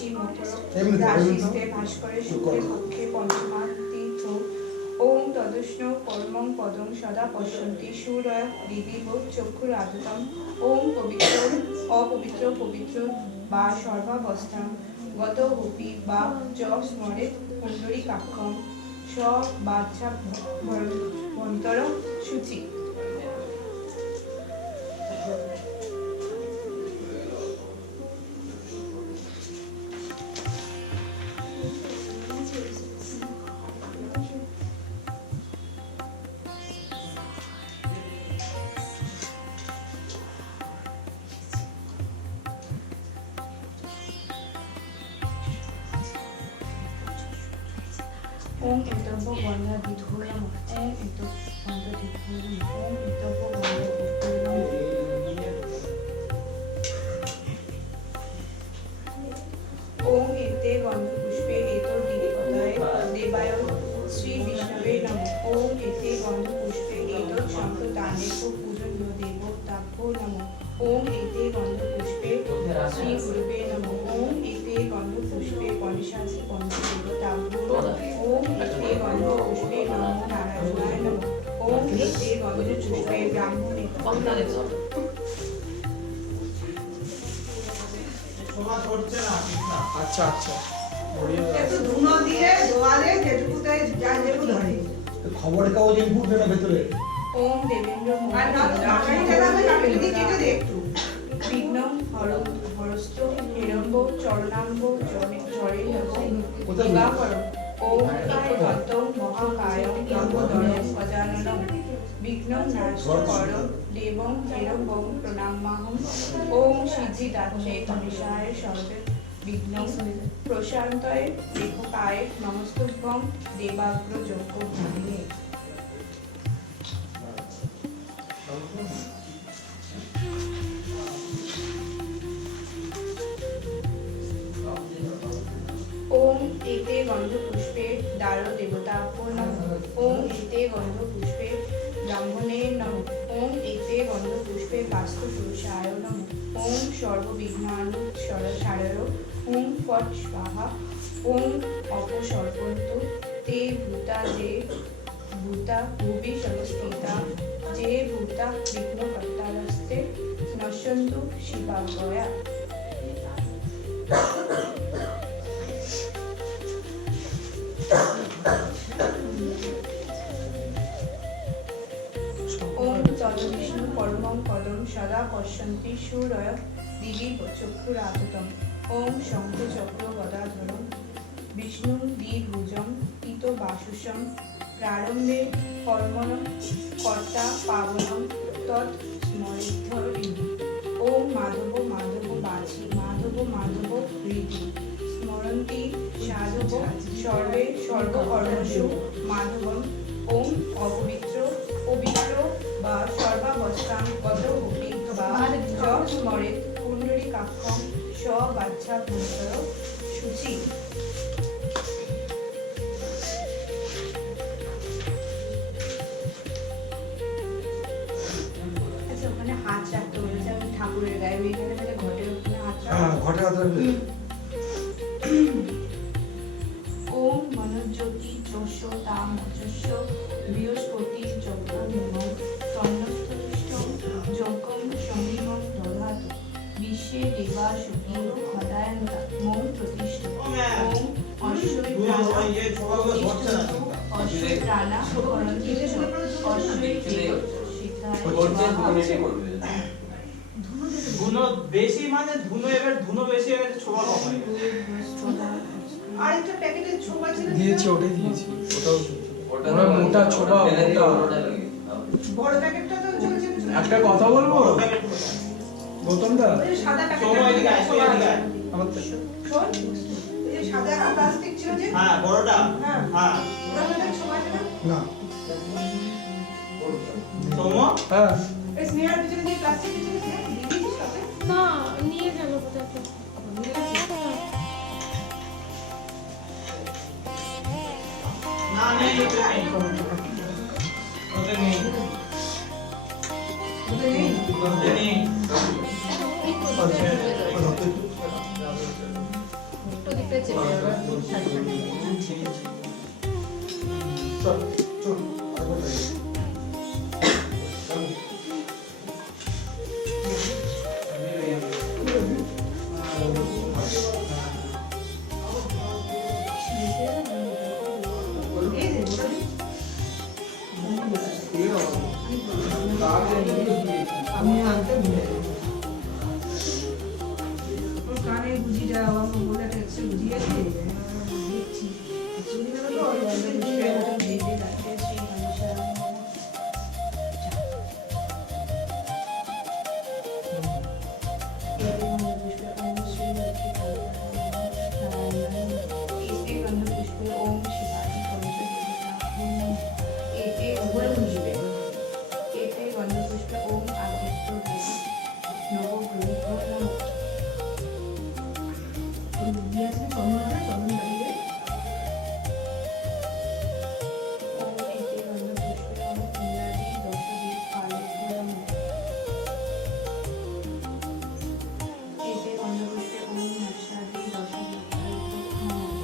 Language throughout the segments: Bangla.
রাশি মকর রাশিস্তে ভাস্করের শুক্লে কক্ষে পঞ্চমা তীর্থ ওম তদুষ্ণ পরমং পদং সদা পশ্যন্তি সুরয় দিদিব চক্ষুরাদতম ওম পবিত্র অপবিত্র পবিত্র বা সর্বাবস্থাম গত গোপী বা চ স্মরেত পুণ্ডরীকাক্ষম স বাচ্চা ভন্তর শুচি। ओम इतव्व वंदा दिधोलम ओम इतव्व वंदा दिधोलम ओम इतव्व वंदा दिधोलम ओम एते गंध पुष्पे एतो दीपकताय देवाय श्री विष्णवे नमः ओम एते गंध पुष्पे एतो शंखदाने को पूजन देवो ताभ्यो नमः ओम एते गंध पुष्पे श्री गुरुवे नमः ओम एते गंध पुष्पे पनिशासि पंचदेवताभ्यो ओम एते गंध पुष्पे नमो नारायणाय नमः ओम एते गंध पुष्पे ब्राह्मणे আচ্ছা আচ্ছা একটু ধুনো দিয়ে দোয়ালে যেটুকুতে যা যেটুকু ধরে খবরের কাগজে ফুটবে না ভেতরে ओम देवेंद्र আর না তো কাটারিটা দামে কাটারি দিয়ে কেটে দে একটু বিঘ্নম হরস্ত হিরম্ব চরণাম্ব জরে নমঃ দিবাকর ওম একদন্তং মহাকায়ং লম্বোদরং গজাননং বিঘ্নং নাশকরং দেবং হিরম্বং প্রণামাহং ওম সিদ্ধিদাত্রে গণেশায় সর্বে বিঘ্নং প্রশান্তয়ে লেখকায় নমস্তুভ্যং দেবাগ্র যজ্ঞ ভূমিনে। ओम एते गंध पुष्पे दारो देवताभ्यो नमः ओम एते गंध पुष्पे ब्राह्मणे नमः ओम एते गंध पुष्पे वास्तु पुरुषाय नमः ओम सर्वविघ्नानुसारयो ओम फट स्वाहा ओम अपसर्पन्तु ते भूता जे भूता भुवि संस्थिता जे भूता विघ्नकर्तारस्ते नश्यन्तु शिवाज्ञया। ओम तद्विष्णु परमं पदं सदा पश्यन्ति सूरय दिवि चक्षुरादतम ओम शंख चक्र गदाधरं विष्णु द्विभुजं पितो बासुषं प्रारंभे कर्मण कर्ता पावनं तत् स्मरिद्धरिं ओम माधव माधव बाची माधव माधव हृदि स्मरन्ति साधव सर्वे सर्वकर्मसु माधवम् ओम अपवित्र पवित्र বা সর্বাবস্থান গত গোপী বা চ স্মরেত পুণ্ডরীকাক্ষম স বাচ্চা ভন্তর শুচি। আচ্ছা ওখানে হাত রাখতে বলেছে আমি ঠাকুরের গায়ে ওইখানে মানে ঘটের ওখানে হাত রাখতে ঘটে হাত রাখবে ओम मनोज्योति जोशो ताम जोशो बृहस्पति जग्गम तन्नस्तुष्टं जग्गम समीमं दधातु विश्वे देवा सुखी हदायन्त मोम प्रतिष्ठ ओम अश्वै प्राणा करन्ति अश्वै ধুনো বেশি মানে ধুনো এবার ধুনো বেশি হয়ে গেছে ছোবা কম হয়ে গেছে আর একটা প্যাকেটে ছোবা ছিল দিয়েছি ওটাই দিয়েছি ওটা মোটা ছোবা মোটা বড় প্যাকেটটা তো চলছে একটা কথা বলবো গৌতম দা ওই যে সাদা ছোবা এদিকে আয়, প্যাকেটটা এদিকে আয়। আমার তো শোন এই যে সাদা একটা প্লাস্টিক ছিল যে হ্যাঁ বড়টা হ্যাঁ হ্যাঁ ওটা মধ্যে ছোবা ছিল না সোমো হ্যাঁ এই স্নেহার পিছনে যে প্লাস্টিক ছিল সেটা দিয়েছিস তাতে না নিয়ে গেল কোথায় না নেই ওতে নেই ওতে নেই ওতে নেই আচ্ছা দিকটা চেপে যাবে শাড়িটা নেবে। চল চল আরেকবার যাই। আমি আনতে ভুলে গেছি। ওর কানে বুঝিটা আমার বলে টেক্সে বুঝিয়েছে দেখছি চুরি না তো পুষ্পে দেবী রাখে শ্রী গণেশায় নমঃ। এতে গন্ধপুষ্পে ওম শ্রী লক্ষ্মী এতে গন্ধপুষ্পে ওম শিবায় পঞ্চদেবতা এতে গন্ধপুষ্পে ওম আদিত্য দেবী নবগ্রহ নমঃ। দিয়েছে কমলা কমলা বাড়িতে ওম এতে গন্ধপুষ্পে ওম ইন্দ্রাদি দশদীপ পালক্য নমঃ। এতে গন্ধপুষ্পে ওম নকশাদি দশদীপ পালক্য নমঃ।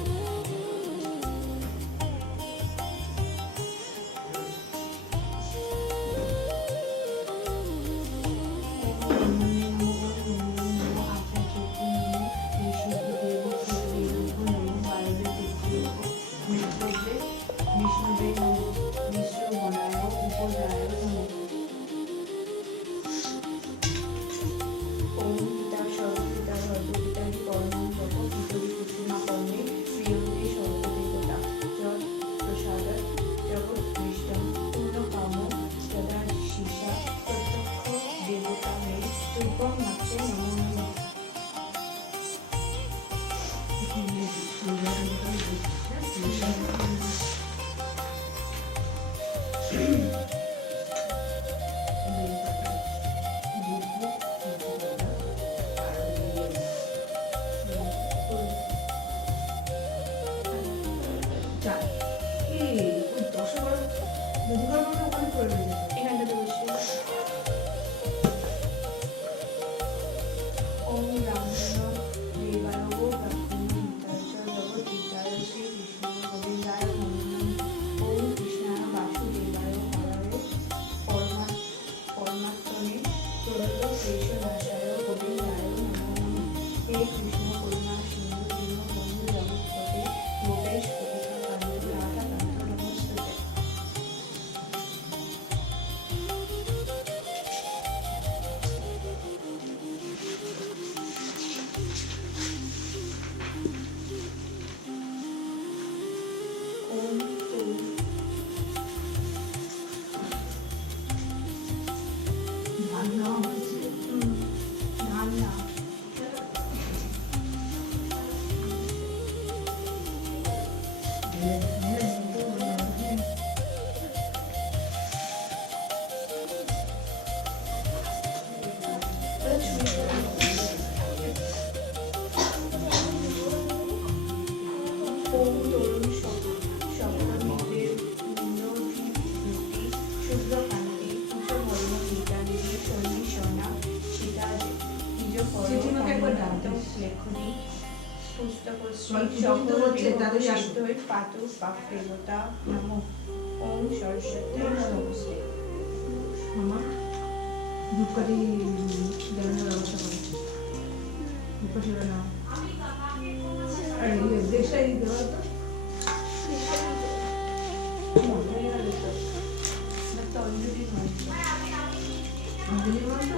এখানটাতে বসে ওম রামকৃষ্ণ দেবায় জগৎ শ্রী কৃষ্ণ গোবিন্দায় নমঃ। ওম কৃষ্ণায় বাসুদেবায় হরয়ে পরমাত্মনে প্রণতক্লেশনাশায় গোবিন্দায় নমঃ। হে কৃষ্ণ করুণা সিন্ধু দীন বন্ধু জগৎপতে গোপেশ গোপিকা কান্ত রাধা কান্ত নমস্তুতে। ওম ধান নেওয়া হয়েছে ধান না ওম তরুণ সকলমিদের মুন্ডটি শুভ্রকান্তি কুশবর্ণ গীতাঞ্জলি সন্নিশনা সীতাজে নিজ চিঠিমাকে একবার ডাক দিস। লেখনী পুস্তকশ্রী মানে সকল হচ্ছে, তাড়াতাড়ি আসো। সিদ্ধই পাতু পাপদেবতা নমঃ। ওম সরস্বতী নমস্তে। মামা ধূপকাঠি জ্বালানোর ব্যবস্থা করে ধূপকাঠি না আর এই দেশটা এই দেওয়া তো অঞ্জলি নয় অঞ্জলি মন্ত্র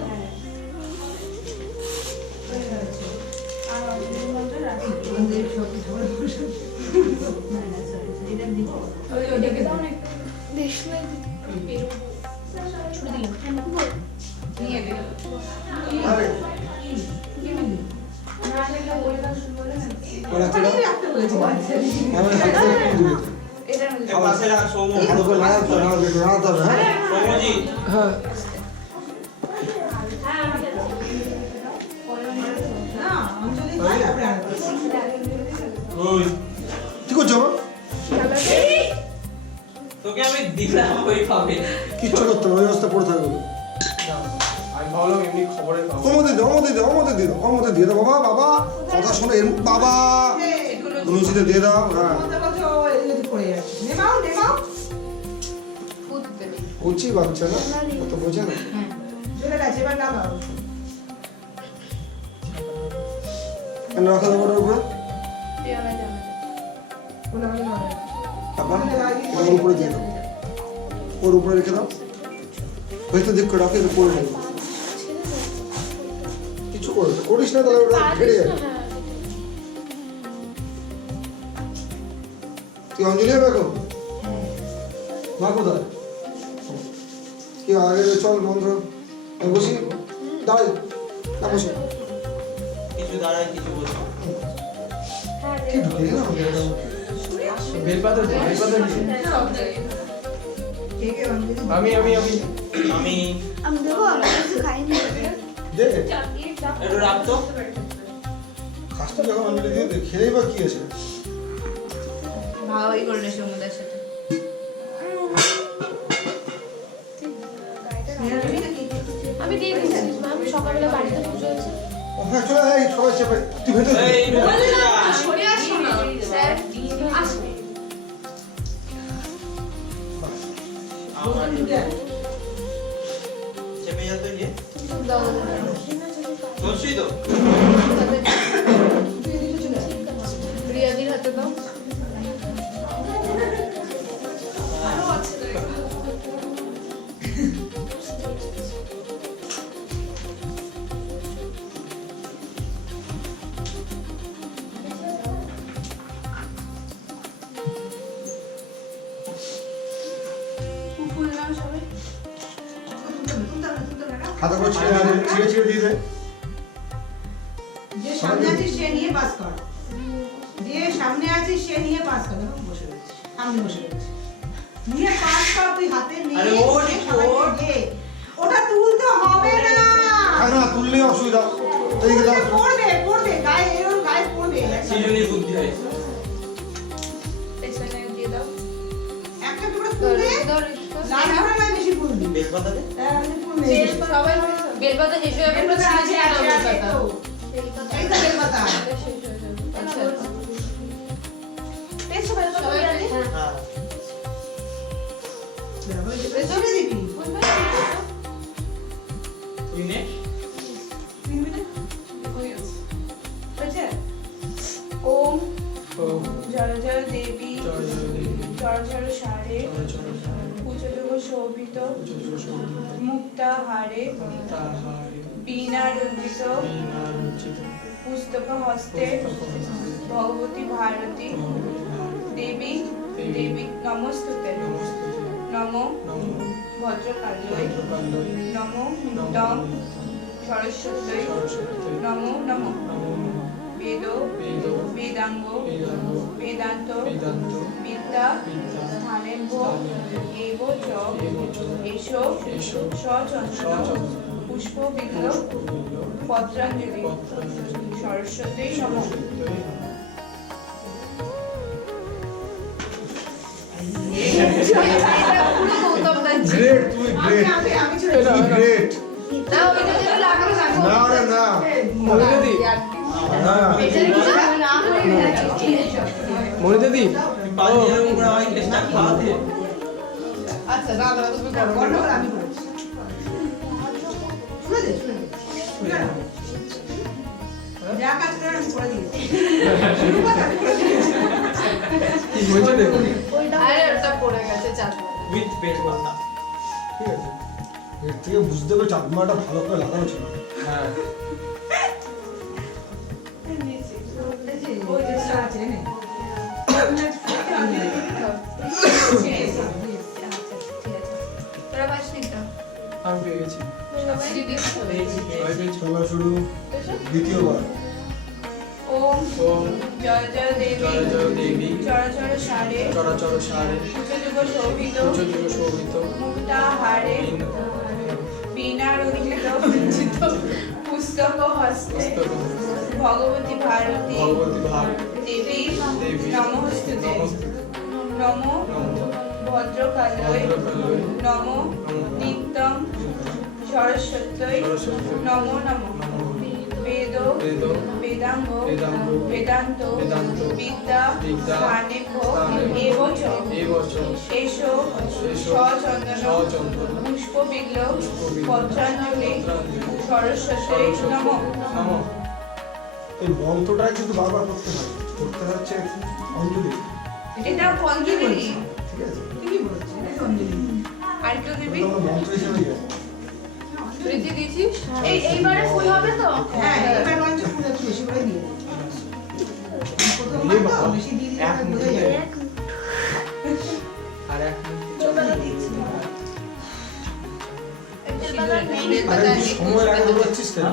আর অঞ্জলি মন্ত্র রাখি অঞ্জলি সব ঠাকুর না না সরি এটা দিব ওইটাকে দাও না একটু দেশলাই বেরোবো ছুড়ে দিলাম নিয়ে নে আরে কি মিলি না এটা বলে দাও শুরু করে না ওখানেই রাখতে বলেছি এটা এ পাশে রাখ সৌম ভালো করে লাগাতে হবে লাগাতে হবে হ্যাঁ সৌমজি হ্যাঁ না অঞ্জলি হয় তারপরে আর ওই কি করছো তোকে আমি দিলাম ওই পাবে কিচ্ছু করতে হবে ওই অবস্থা পড়ে থাকবে আমি ভাবলাম এমনি খবরে পাবো অমতে দিয়ে দাও বাবা বাবা কথা শোনো এর বাবা অনুচিতে দিয়ে দাও। হ্যাঁ মধ্যে বলছে ও এদিক ওদিক করে যাচ্ছে। নেমাও নেমাও। ফুটতে দে। বুঝছি বাচ্চা না কত বোঝে না। চলে গেছে এবার নামাও। কেন রাখা দেবো ওটার উপরে? দেওয়ালে দেওয়ালে। বলে আমি নয়। তারপর এটা ওর উপরে দিয়ে দাও, ওর উপরে রেখে দাও। হয়তো দিক করে রাখো, এটা পড়ে নেবে। কিছু করিস না, তাহলে ওটা ঝেড়ে যাবে। তুই অঞ্জলি হবে এখন? মা কোথায়? কি আগে চল মন্ত্র আমি বসি, দাঁড়াই না বসি। কিছু দাঁড়ায় কিছু বলছো। কি ঢুকে গেল বেলপাতা দে, বেলপাতা দে। কে কে অঞ্জলি? আমি আমি দেবো, আমি কিছু খাইনি। দে একটু রাখতো। খাসটা যখন অঞ্জলি দিয়ে দে, খেলেই বা কি আছে? ভালোই করলে সমুদ্রের সাথে। আমি দিয়ে দিচ্ছি ম্যাম, সকালবেলা বাড়িতে পুজো হয়েছে। হ্যাঁ চলে আয়, সবাই চেপে তুই ভেতরে যা। এই সরে আসো না স্যার, আসবে। আমার ঢুকে আয়। চেপে যেত যে দাও দোষী তো তুই এদিকে চলে আয়। রিয়াদির হাতে দাও। ফুল নাও সবাই। হাতে করে ছিঁড়ে ছিঁড়ে দিয়ে দে। যে সামনে আছিস সে নিয়ে পাস কর। যে সামনে আছিস সে নিয়ে পাস কর। দেখো, বসে রয়েছে। সামনে বসে রয়েছে। নিয়ে পাস কর, তুই হাতে নিয়ে আরে ওর সে একটু সবাইকে ওর। দে। ওটা তুলতে হবে না। খায় না, তুললেই অসুবিধা। এইদিকে দাও। পড়বে পড়বে গায়ে এরকম গায়ে পড়বে। সৃজনী বুদ্ধি হয়েছে। পেছনে দিয়ে দাও। একটা করে তুলবে। দাও লাল ধরে না বেশি ফুলবি। বেলপাতা দে। আমি ফুল নেই। সবাই বেলপাতা শেষ হয়ে যাবে, বেলপাতা আছে, ছিঁড়ে আছে, দাও আছে, বেলপাতা। এই তো বেলপাতা। শেষ হয়ে যাবে। আচ্ছা পেছো বেলপাতা সবাই দিয়ে দে। হ্যাঁ পেছনে দিবি। তুই নে। হয়েছে? ওম ওম জল জল দেবী জয় জয় দেবী, জল জল সারে জয় জয় সারে, পুজোযোগ শোভিত জয় জয় শোভিত, মুক্তাহারে মুক্তাহারে, বীণা রঞ্জিত বীণা রঞ্জিত, পুস্তক হস্তে পুস্তকহস্তে, ভগবতী ভারতী ভগবতী ভারতী, দেবী দেবী, দেবী নমস্তুতে নমস্তুতে, নমো নমো ভদ্রকাল্যৈ ভদ্রকাল্যৈ, নমো নমো নিত্যং সরস্বত্যৈ সরস্বত্যৈ, নমো নমঃ নমো নমঃ। বেদ বেদ, বেদাঙ্গ বেদাঙ্গ, বেদান্ত বেদান্ত, বিদ্যা বিদ্যা, স্থানেভ্য স্থানেভ্য, এব চ এব চ, এষো এষো, সচন্দন সচন্দন, পুষ্পবিল্ল পুষ্পবিল্ল, পত্রাঞ্জলি পত্রাঞ্জলি, সরস্বত্যৈ নমঃ। সরস্বত্যৈ নমঃ। এটা পুরো গৌতম দাস। গ্রেট, তুই গ্রেট, আমি চলে এটা, তুই গ্রেট। না ওইটা যেন লাগলো না। না রে না, মণি দিদি, না। এটা কিছু না করে মণি দিদি, পাঁচ এরকম করে আমাকে কেসটা খাওয়াতে। আচ্ছা না না তুমি করো গন্ডগোল আমি করেছি শুনে দে শুনে দে শুনে না। যা কাজ করে আমি করে দিয়েছি শুরু কথা আমি করে দিয়েছি কি হয়েছে দেখুন। আরে ওটা পড়ে গেছে চাঁদ। উইথ বেলপাতা। ঠিক আছে, এর থেকে বুঝতে হবে চাঁদমাটা ভালো করে লাগানো ছিল। হ্যাঁ, ওই যে আছে নে তোরা পাসনি তো? আমি পেয়ে গেছি। সবাই দিদি সবাই পেয়েছি। চলা শুরু দ্বিতীয়বার। ওম ওম জয় জয় দেবী জয় জয় দেবী, চরাচর সারে চরাচর সারে, পুজোযোগ শোভিত উচ্চযুগ শোভিত, মুক্তাহারে বীণা রঞ্জিত পুস্তক হস্তে পুস্তকহস্তে, ভগবতী ভারতী ভগবতী ভারতী, দেবী দেবী, নমস্তুতে নমস্তুতে, নমো নমো ভদ্রকাল্যৈ ভদ্রকাল্যৈ, নমো নিত্যং সরস্বত্যৈ সরস্বত্যৈ, নমো নমঃ নমো নমঃ। বেদ বেদ বেদ, বেদাঙ্গ বেদাঙ্গ, বেদান্ত বেদান্ত, বিদ্যা বিদ্যা, স্থানেভ্য স্থানেভ্য, এবচ এবচ, এসো এসো, সচন্দন সচন্দন, পুষ্পবিল্ল পুষ্পবিল্ল, পত্রাঞ্জলি পত্রাঞ্জলি, সরস্বতী নমঃ নমঃ। এই মন্ত্রটা কিন্তু বারবার করতে হয়, করতে হচ্ছে অঞ্জলি, এটা পঞ্জলি ঠিক আছে? ঠিকই বলেছে, এটা অঞ্জলি। আর কেউ দিবি এটা আমরা মন্ত্র হিসেবে যাই। প্রীতি দিয়েছিস এইবারে ফুল হবে তো হ্যাঁ, এবার বরঞ্চ ফুল একটু বেশি করে দিয়ে দেবো। প্রথমবার তো বেশি দিয়ে দিলে আবার বোঝা যাবে না। আর এক আরে তুই সময়ের আগে বলাচ্ছিস কেন?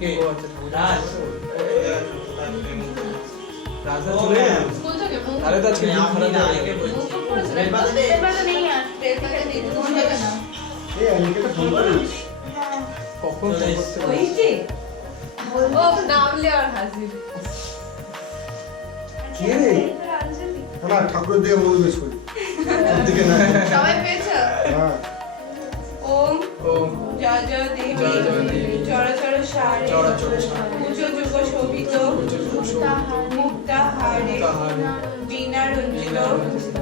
কে? ও আচ্ছা, রাজা চলে গেল? স্কুল থেকে মুখ তাহলে তো আজকে দিন খারাপ যাবে। মুখ করেছিল এবার তো নেই আর তেলপাতা দিয়ে দিবি। মনে হবে না এই অ্যানিকেটা ফোন করিস? কখন ফোন করতে ওই পারিস? যে, ও নামলে আর হাজির কে রে? না, ঠাকুরের দিকে মনোনিবেশ করি। ওর দিকে না। সবাই পেয়েছো হ্যাঁ। ওম ওম জয় জয় দেবী জয় জয় দেবী, চরাচর সারে চরাচর সারে, উচ্চ যুগ শোভিত মুক্তাহারে বীণা রঞ্জিত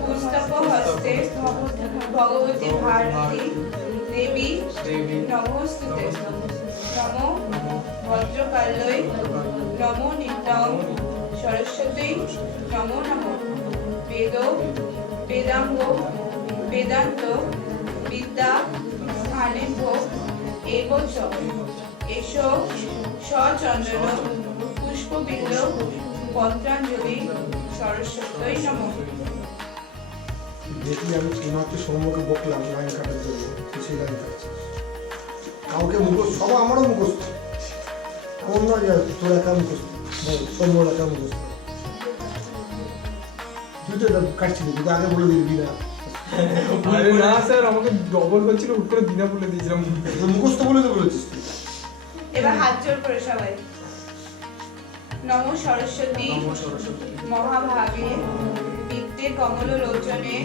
পুস্তক হস্তে ভগবতী ভারতী দেবী দেবী, নমস্তুতে নমো ভদ্রকাল্যই নমো নিত্যং সরস্বতী নমো নমঃ বেদ বেদাঙ্গ বেদান্ত বিদ্যা স্থানেভ্য এবচ এসো সচন্দন পুষ্পবিল্ল পত্রাঞ্জলি সরস্বতী নমঃ দেখলি আমি এইমাত্র সৌম্যকে বকলাম লাইন কাটার জন্য, তুই সেই লাইন কাটছিস। কাউকে মুখোশ, সবাই আমারও মুখোশ, এমন না যে তোর একা মুখোশ, সৌম্যর একা মুখোশ। তুই তো এটা কাটছিলি, তুই তো আগে বলে দিবি না। আরে না স্যার, আমাকে ডবল বলছিল, হুট করে দিনা বলে দিয়েছিলাম। তোর মুখোশ তো বলে তো বলেছিস তুই। এবার হাত জোর করে সবাই নমো সরস্বতী নমো সরস্বতী, মহাভাগে বিদ্যে কমল লোচনে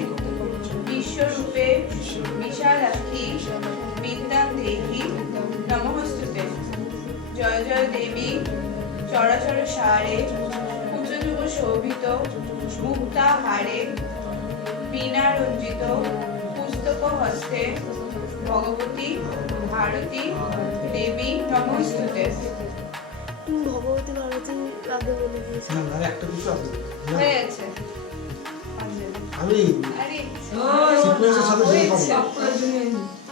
বিশ্বরূপে বিশালাক্ষী বিদ্যাং দেহি নমস্তুতে জয় জয় দেবী চরাচর সারে উচ্চযুগ শোভিত মুক্তাহারে বীণা রঞ্জিত পুস্তক হস্তে ভগবতী ভারতী দেবী নমস্তুতে ভগবতী ভারতী আগে বলে দিয়েছে। না, আর একটা কিছু আছে। না, হয়ে গেছে আমি আরে সিকোয়েন্সের সাথে যেতে পারি। সব প্রয়োজনে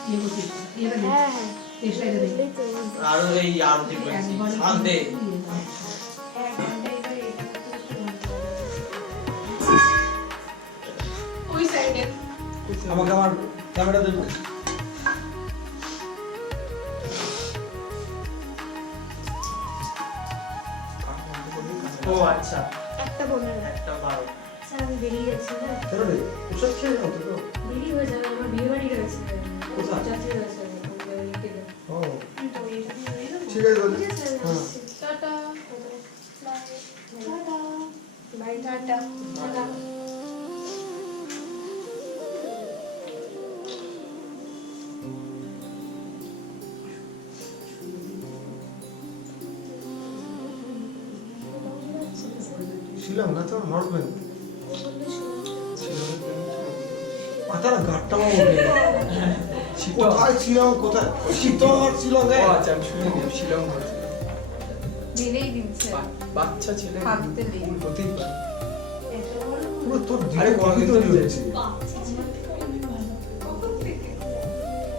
ইয়ে করছিস, ইয়েটা দে, হ্যাঁ হ্যাঁ টেস্টলাইটটা দে। বললেই তো আরো এই আরতি করেছি শান্তে এক ঘন্টা এবারে ওই সাইডে আমাকে আমার ক্যামেরা দেবে। ও আচ্ছা একটা বোনের একটা ভালো স্যার আমি বেরিয়ে যাচ্ছি না কেন রে? ওষুধ খেয়ে যাও তো। দেরি হয়ে যাবে আমার বিয়ে বাড়ি রয়েছে কোথায়? যাত্রী রয়েছে উইকেন্ডে ও, ঠিক আছে তাহলে। হ্যাঁ। টাটা বাই টাটা শিলং না তো, নর্থ বেঙ্গল। মাথার গাঁটটা আমার ওঠে। কোথায় শিলং, কোথায় শীতল শিলং ও আচ্ছা, আমি শুনিনি, শিলং হয়েছে। দিলেই দিচ্ছে বাচ্চা ছেলে ভাবতে নেই। ভুল হতেই পারে। পুরো তোর আরে দিকে কোনোদিন কপি তো তৈরি হয়েছে। হচ্ছে।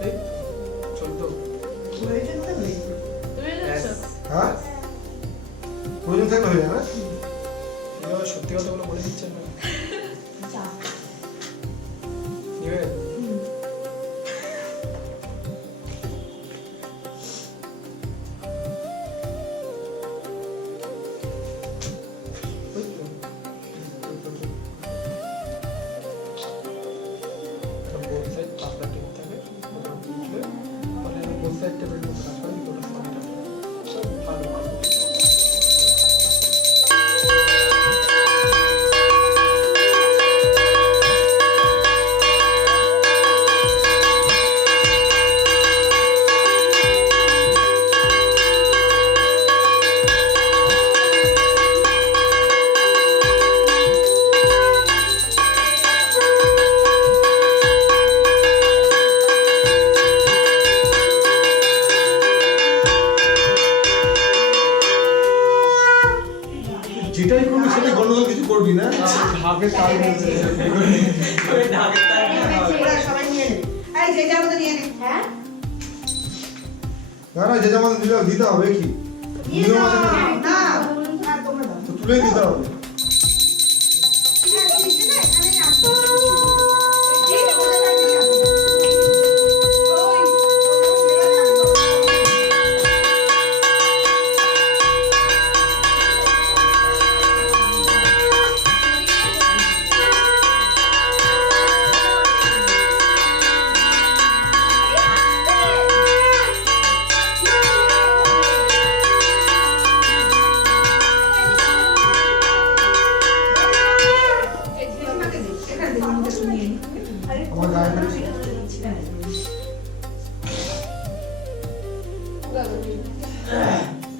এই 14 প্রয়োজন থাকলে তুমি যাচ্ছ হ্যাঁ, প্রয়োজন থাকলে হয়ে যাবে। এবার সত্যি কথাগুলো বলে দিচ্ছেন না। নিবে? ওই তো। both side পাতলা টেপ থাকে, ওটা তুললে, মানে both side টেপের উপর কাজ করে, ওটা সবটা। সব ভালো। যেটাই করবি সেটাই গন্ডগোল কিছু করবি না ভাবে তাই ওরা সবাই নিয়ে নেবে এই যে যার মতো নিয়ে নে হ্যাঁ না না যে যেমন দিতে হবে কি নিয়ে নিয়ম যাও আছে না? না না তোমরা দাও তো তুলে দিতে হবে হ্যাঁ ঠিক আছে এখানেই আসো ঠিক আছে ওরা নিয়ে আসো ওই জেঠিমাকে দে এখানে দে আমি একটু নিয়ে নিই আমার গায়ে কাছে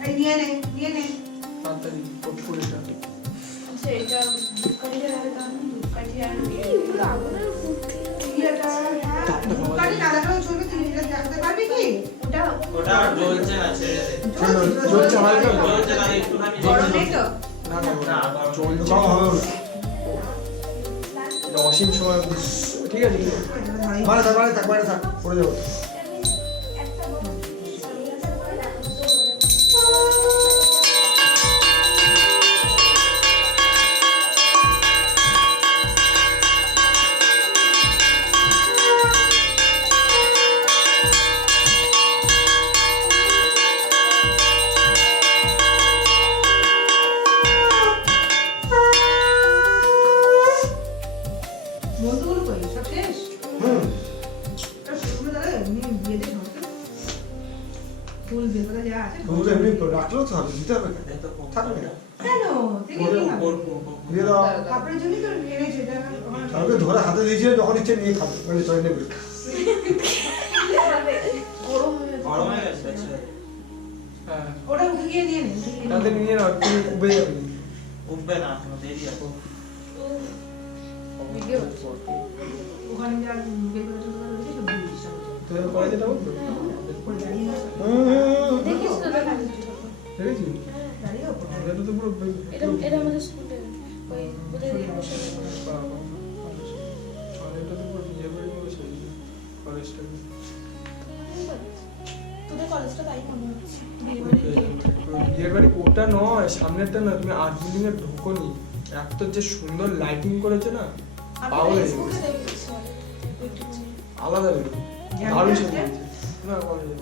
এই নিয়ে নে তাড়াতাড়ি পটপুরিটা আচ্ছা এটা কাঠিয়ার কাঠিয়ার ইয়েটা হ্যাঁ দোকানে না দেখাও চলবে তুই এটা দেখাতে পারবি কি ওটা ওটা আর জ্বলছে না ছেড়ে দে চলছে হালকা জ্বলছে না একটুখানি গরম নেই তো না না না, চলছে কম হবে ওর। এটা অসীম সময় অবধি। ঠিক আছে বাইরে থাক পড়ে যাবো বন্ধুগুলো কই সব শেষ হুম সব শেষ করে দাঁড়া এমনি দিয়ে দে ঘরকে ফুল বেলপাতা যা আছে তুমি তো এমনি রাখলেও তো হবে দিতে হবে কেন? থাকবে না কেন থেকে কি হবে দিয়ে দাও কাপড়ের জন্য তো এনেছে এটা আমার কাউকে ধরে হাতে দিয়েছিলে যখন ইচ্ছে নিয়ে খাবে মানে চলে নেবে গরম হয়ে যাবে। গরম হয়ে গেছে ছেড়ে দে। হ্যাঁ ওটা উঠে গিয়ে নিয়ে নে উঠে গিয়ে নিয়ে নে। তাদের নিয়ে নাও তুমি উবে যাবে উঠবে না এখনো দেরি আছে ওখানে যা বেলপাতা রয়েছে সব দিয়ে দিস তো কলেজে যাবো তো ওপরে দাঁড়িয়ে আছে দেখিস তো দেখা দেখেছি দাঁড়িয়ে ওপরে এটা তো পুরো এটা এটা আমাদের স্কুলে ওই ওদের বসে এটা তো পুরো বিয়ে বাড়ি বসে কলেজটা তোদের কলেজটা তাই মনে হচ্ছে বিয়ের বাড়ি ওটা নয় সামনেরটা না তুমি আর্ট বিল্ডিং এর ঢোকনি এত যে সুন্দর লাইটিং করেছে না পাগল হয়ে স্কুলে গেছে। দেখেছি ওইটুকুনি। আলাদা বেরো দারুণ সেজেছে না কলেজে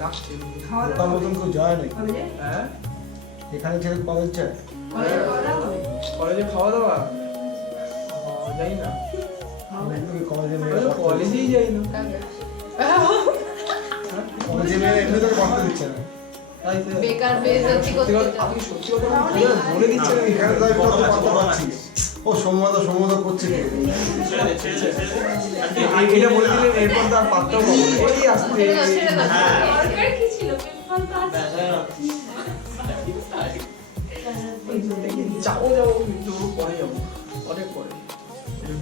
ডাকছে খাওয়া ওটার দাওয়া মতন কেউ যায় নাকি কলেজে হ্যাঁ এখানে ছেড়ে কলেজ যায় কলেজে খাওয়া দাওয়া হবে কলেজে খাওয়া দাওয়া যাই না হবে কলেজে কলেজেই যাই না কলেজে মেয়ে এমনি তোকে পড়তে দিচ্ছে না তাই তো। বেকার বেজতি করতে আপনি সত্যি কথা বলে দিচ্ছে না এখানে তাই পড়তে পারতে পারছিস ও সম্মত করছে কি ছেড়ে দে ছেড়ে দে ছেড়ে দে আর তুই এই এটা বলে দিলেন এরপর তো আর পাত্তাও পাবো না। এই আসতে ছেড়ে দাও ছেড়ে দাও হ্যাঁ। দরকার কি ছিল প্রিন্সিপাল তো আছে। যাবো কিন্তু পরে যাবো অনেক পরে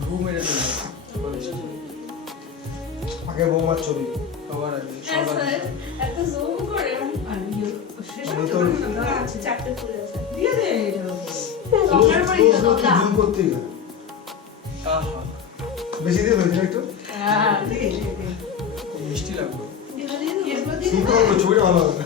ঘুম মেরে দেবো কলেজে আগে বৌমার ছবি সবার আগে হ্যাঁ, সবার স্যার, এত zoom করে। আর ইয়ে শেষ আমি হচ্ছে তো- ওখানে দাঁড়া আছে চারটে ফুল আছে। দিয়ে দে এটা দরকার পড়ে গেল তো। জুম করতে গেলে আহা বেশি দিয়ে ফেলছি একটু হ্যাঁ। দে দে দে খুব মিষ্টি লাগবে দিয়ে দে দিয়ে দে জুম করবো ছবিটা ভালো হবে